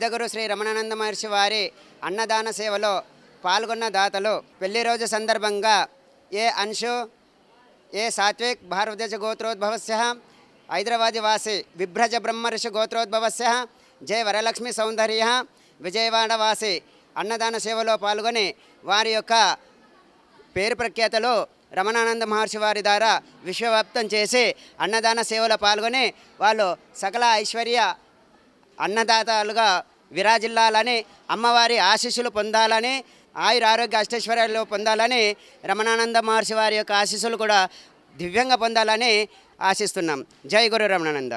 సిద్ధగురు శ్రీ రమణానంద మహర్షి వారి అన్నదాన సేవలో పాల్గొన్న దాతలు పెళ్లి రోజు సందర్భంగా ఏ అంశు ఏ సాత్విక్ భారతదేశ గోత్రోద్భవస్య హైదరాబాది వాసి విభ్రజ బ్రహ్మర్షి గోత్రోద్భవస్య జయ వరలక్ష్మి సౌందర్య విజయవాడ వాసి అన్నదాన సేవలో పాల్గొని వారి యొక్క పేరు ప్రఖ్యాతలు రమణానంద మహర్షి వారి ద్వారా విశ్వవ్యాప్తం చేసి అన్నదాన సేవలో పాల్గొని వాళ్ళు సకల ఐశ్వర్య అన్నదాతలుగా విరాజిల్లాలని, అమ్మవారి ఆశీస్సులు పొందాలని, ఆయుర ఆరోగ్య అష్టైశ్వర్యాలు పొందాలని, రమణానంద మహర్షి వారి యొక్క ఆశీస్సులు కూడా దివ్యంగా పొందాలని ఆశిస్తున్నాం. జై గురు రమణానంద.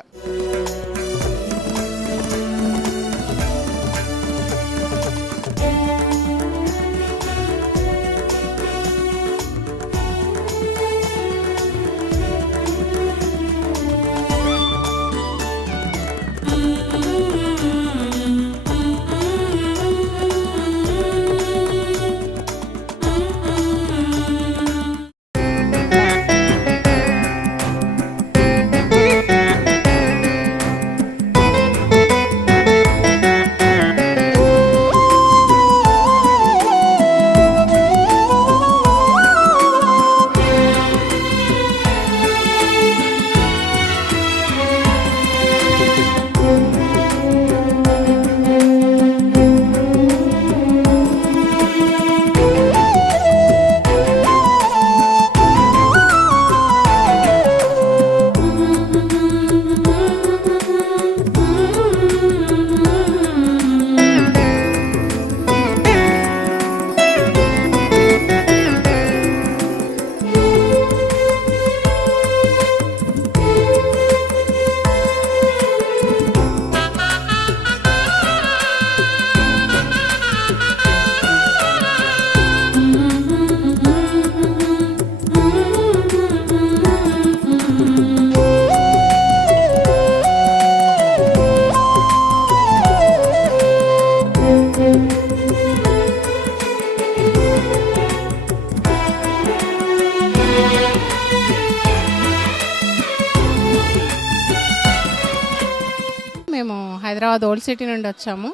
మేము హైదరాబాద్ ఓల్డ్ సిటీ నుండి వచ్చాము.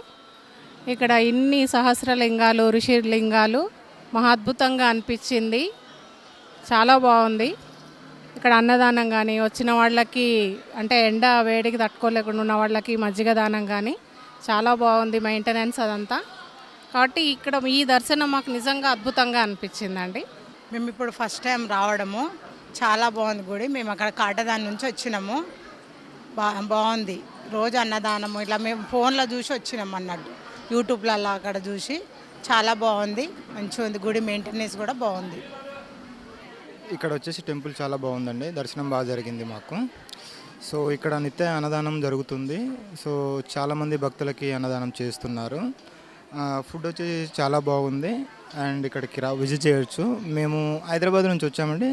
ఇక్కడ ఇన్ని సహస్రలింగాలు, ఋషిలింగాలు మహాద్భుతంగా అనిపించింది. చాలా బాగుంది. ఇక్కడ అన్నదానం కానీ, వచ్చిన వాళ్ళకి అంటే ఎండ వేడికి తట్టుకోలేకుండా ఉన్న వాళ్ళకి మజ్జిగ దానం కానీ చాలా బాగుంది. మెయింటెనెన్స్ అదంతా. కాబట్టి ఇక్కడ ఈ దర్శనం మాకు నిజంగా అద్భుతంగా అనిపించిందండి. మేము ఇప్పుడు ఫస్ట్ టైం రావడము, చాలా బాగుంది గుడి. మేము అక్కడ కాటదాని నుంచి వచ్చినాము. బాగుంది. రోజు అన్నదానము ఇట్లా మేము ఫోన్లో చూసి వచ్చినాం అన్నట్టు, యూట్యూబ్లలో అక్కడ చూసి చాలా బాగుంది. మంచిగా ఉంది గుడి. మెయింటెనెన్స్ కూడా బాగుంది. ఇక్కడ వచ్చేసి టెంపుల్ చాలా బాగుందండి. దర్శనం బాగా జరిగింది మాకు. సో ఇక్కడ నిత్య అన్నదానం జరుగుతుంది. సో చాలామంది భక్తులకి అన్నదానం చేస్తున్నారు. ఫుడ్ వచ్చేసి చాలా బాగుంది. అండ్ ఇక్కడికి విజిట్ చేయొచ్చు. మేము హైదరాబాద్ నుంచి వచ్చామండి.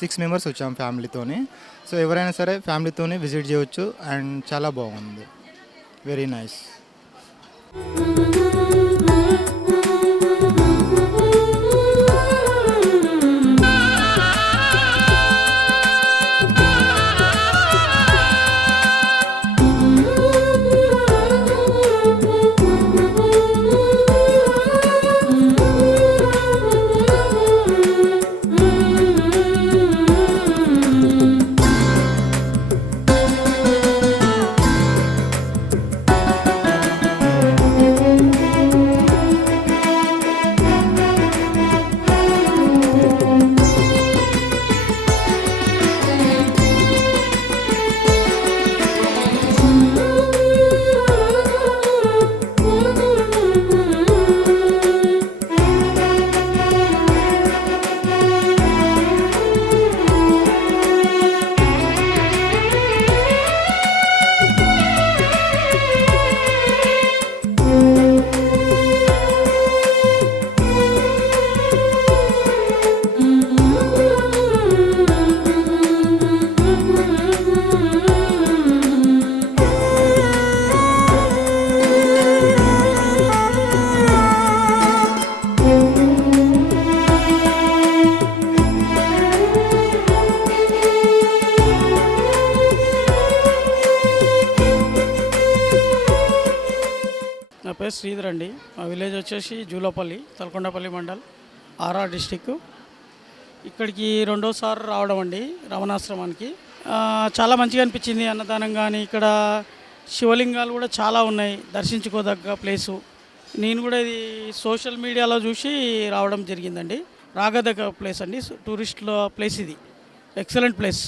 6 మెంబర్స్ వచ్చాము ఫ్యామిలీతోని. సో ఎవరైనా సరే ఫ్యామిలీతోని విజిట్ చేయవచ్చు. అండ్ చాలా బాగుంది. Very nice. శ్రీధర్ అండి. మా విలేజ్ వచ్చేసి జూలపల్లి, తలకొండపల్లి మండల్, ఆర్ఆర్ డిస్టిక్. ఇక్కడికి రెండోసారి రావడం అండి రమణాశ్రమానికి. చాలా మంచిగా అనిపించింది అన్నదానం కానీ. ఇక్కడ శివలింగాలు కూడా చాలా ఉన్నాయి, దర్శించుకోదగ్గ ప్లేసు. నేను కూడా ఇది సోషల్ మీడియాలో చూసి రావడం జరిగిందండి. రాగదగ్గ ప్లేస్ అండి, టూరిస్టుల ప్లేస్ ఇది. Excellent place.